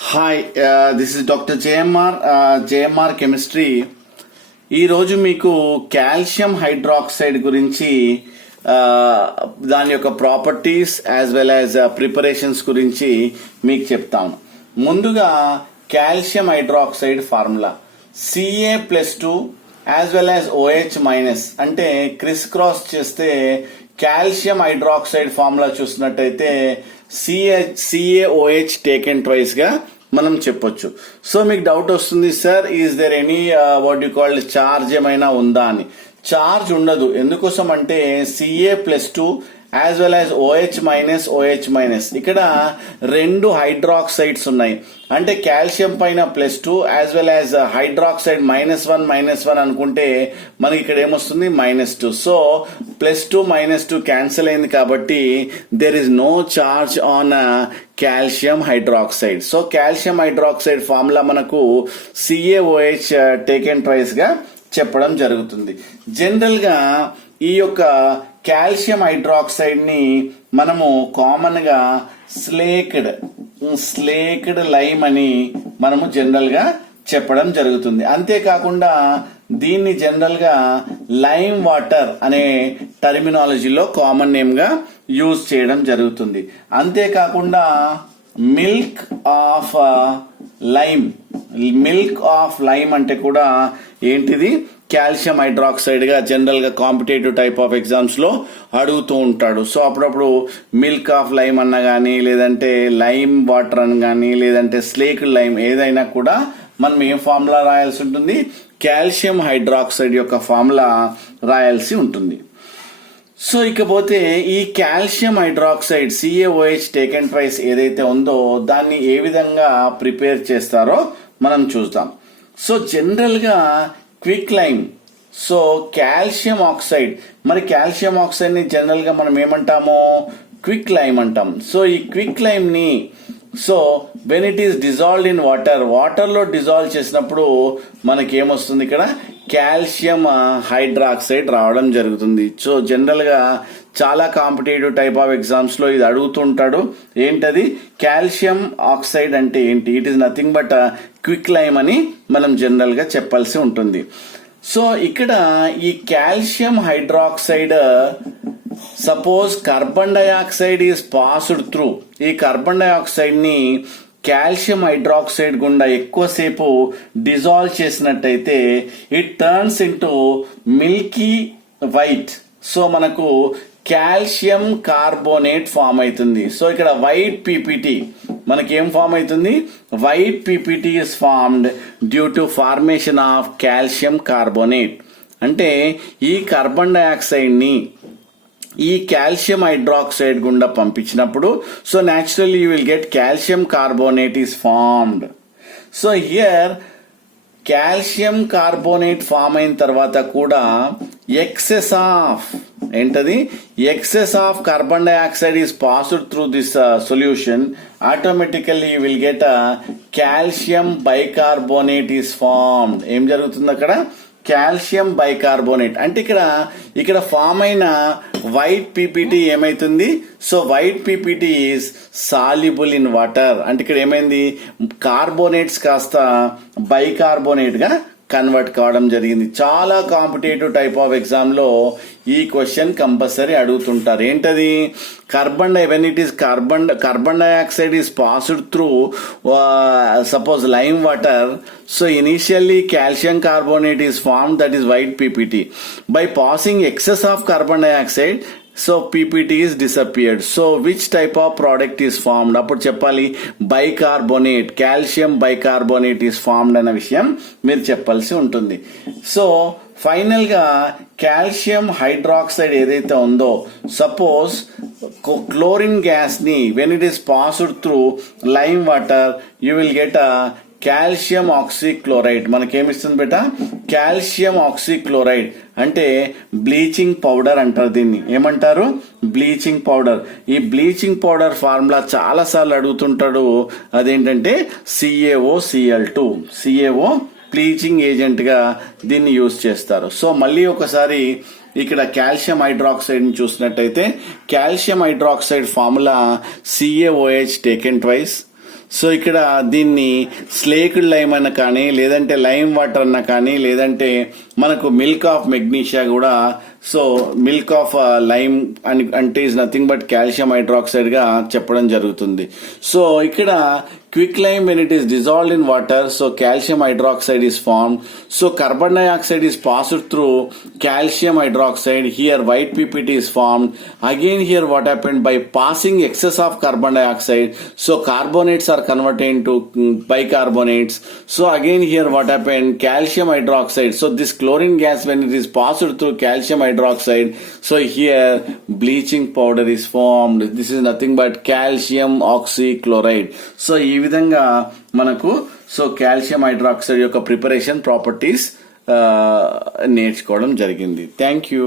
Hi, this is doctor JMR chemistry. ఈరోజు మీకు calcium hydroxide గురించి దాని యొక్క properties as well as preparations గురించి మీకు చెప్తాను. ముందుగా calcium hydroxide formula Ca+2 as well as OH minus అంటే క్రిస్ క్రాస్ చేస్తే కాల్షియం హైడ్రాక్సైడ్ ఫార్ములా చూసినట్టయితే CaOH టేకెన్ ట్వైస్ గా మనం చెప్పొచ్చు. సో మీకు డౌట్ వస్తుంది, sir is there any what you called charge ఏమైనా ఉందా అని. చార్జ్ ఉండదు. ఎందుకోసం అంటే Ca+2 as well as OH minus ఇక్కడ రెండు హైడ్రాక్సైడ్స్ ఉన్నాయి. అంటే కాల్షియం పైన +2 యాజ్ వెల్ యాజ్ హైడ్రాక్సైడ్ -1 అనుకుంటే మనకి ఇక్కడ ఏమొస్తుంది -2. సో +2 -2 క్యాన్సిల్ అయింది కాబట్టి there is no charge on calcium hydroxide. So calcium hydroxide formula మనకు CaOH టేకెన్ ట్వైస్ గా చెప్పడం జరుగుతుంది. జనరల్ గా ఈ యొక్క కాల్షియం హైడ్రాక్సైడ్ ని మనము కామన్ గా స్లేక్డ్ లైమ్ అని మనము జనరల్ గా చెప్పడం జరుగుతుంది. అంతేకాకుండా దీన్ని జనరల్ గా లైమ్ వాటర్ అనే టర్మినాలజీలో కామన్ నేమ్ గా యూజ్ చేయడం జరుగుతుంది. అంతేకాకుండా మిల్క్ ఆఫ్ లైమ్ అంటే కూడా ఏంటిది కాల్షియం హైడ్రాక్సైడ్ గా జనరల్ గా కాంపిటేటివ్ టైప్ ఆఫ్ ఎగ్జామ్స్ లో అడుగుతూ ఉంటాడు. సో అప్పుడప్పుడు మిల్క్ ఆఫ్ లైమ్ అన్న గానీ, లేదంటే లైమ్ వాటర్ అని గానీ, లేదంటే స్లేక్ లైమ్ ఏదైనా కూడా మనం ఏం ఫార్ములా రాయాల్సి ఉంటుంది? కాల్షియం హైడ్రాక్సైడ్ యొక్క ఫార్ములా రాయాల్సి ఉంటుంది. సో ఇకపోతే ఈ calcium hydroxide CaOH taken twice ఏదైతే ఉందో దాన్ని ఏ విధంగా ప్రిపేర్ చేస్తారో మనం చూద్దాం. సో జనరల్ గా quick lime, so calcium oxide, మరి కాల్షియం ఆక్సైడ్ ని జనరల్ గా మనం ఏమంటాము? క్విక్ లైమ్ అంటాం. సో ఈ క్విక్ లైమ్ ని so when it is dissolved in water లో డిజాల్వ్ చేసినప్పుడు మనకి ఏమొస్తుంది? ఇక్కడ కాల్షియం హైడ్రాక్సైడ్ రావడం జరుగుతుంది. సో జనరల్ గా చాలా కాంపిటేటివ్ టైప్ ఆఫ్ ఎగ్జామ్స్ లో ఇది అడుగుతుంటాడు. ఏంటది? కాల్షియం ఆక్సైడ్ అంటే ఏంటి? It is nothing but quick lime అని మనం జనరల్ గా చెప్పాల్సి ఉంటుంది. సో ఇక్కడ ఈ calcium hydroxide suppose carbon dioxide is passed through, ఈ కార్బన్ డైఆక్సైడ్ ని కాల్షియం హైడ్రాక్సైడ్ గుండా ఎక్కువసేపు డిజాల్వ్ చేసినట్టయితే it turns into Milky white. So మనకు కాల్షియం కార్బోనేట్ ఫామ్ అవుతుంది. సో ఇక్కడ వైట్ పీపీటీ మనకి ఏం ఫామ్ అవుతుంది? White PPT is formed due to formation of calcium carbonate. అంటే ఈ కార్బన్ డైఆక్సైడ్ ని ఈ కాల్షియం హైడ్రాక్సైడ్ గుండా పంపించినప్పుడు so naturally you will get calcium carbonate is formed. So here calcium carbonate form అయిన తర్వాత కూడా excess of carbon dioxide is passed through this solution, automatically you will get calcium bicarbonate is formed. ఏం జరుగుతుంది అక్కడ? Calcium bicarbonate. అంటే ఇక్కడ form అయిన white PPT ఏమైతుంది? So white PPT is soluble in water. అంటే ఇక్కడ ఏమైంది? కార్బోనేట్స్ కాస్త బైకార్బోనేట్ గా కన్వర్ట్ కావడం జరిగింది. చాలా కాంపిటేటివ్ టైప్ ఆఫ్ ఎగ్జామ్ లో ఈ క్వశ్చన్ కంపల్సరీ అడుగుతుంటారు. ఏంటది? When it is carbon dioxide is passed through suppose lime water. So initially calcium carbonate is formed, that is white PPT. By passing excess of carbon dioxide, so PPT is disappeared. So which type of product is formed? అప్పుడు చెప్పాలి bicarbonate, calcium bicarbonate is formed అనే విషయం మీరు చెప్పాల్సి ఉంటుంది. So final గా calcium hydroxide ఏదైతే ఉందో, సపోజ్ క్లోరిన్ గ్యాస్ ని when it is passed through lime water you will get calcium oxychloride. మనకేమిస్తుంది బేటా? Calcium oxychloride. అంటే బ్లీచింగ్ పౌడర్ అంటారు. దీన్ని ఏమంటారు? Bleaching powder. ఈ బ్లీచింగ్ పౌడర్ ఫార్ములా చాలా సార్లు అడుగుతుంటాడు. అదేంటంటే CaO బ్లీచింగ్ ఏజెంట్ గా దీన్ని యూజ్ చేస్తారు. సో మళ్ళీ ఒకసారి ఇక్కడ కాల్షియం హైడ్రాక్సైడ్ ని చూసినట్టయితే calcium hydroxide formula CaOH taken twice. So ఇక్కడ దీన్ని స్లేక్డ్ లైమ్ అన్న కానీ లేదంటే లైమ్ వాటర్ అన్న కానీ లేదంటే మనకు మిల్క్ ఆఫ్ మెగ్నీషియా కూడా, సో మిల్క్ ఆఫ్ లైమ్ అని అంటే is nothing but calcium hydroxide గా చెప్పడం జరుగుతుంది. సో ఇక్కడ quick lime when it is dissolved in water, so calcium hydroxide is formed. So carbon dioxide is passed through calcium hydroxide. Here white ppt is formed. Again here what happened, by passing excess of carbon dioxide, so carbonates are converted into bicarbonates. So again here what happened, calcium hydroxide, so this chlorine gas when it is passed through calcium hydroxide, so here bleaching powder is formed. This is nothing but calcium oxychloride. So ఈ విధంగా మనకు so calcium hydroxide యొక్క preparation properties నేర్చుకోవడం జరిగింది. Thank you.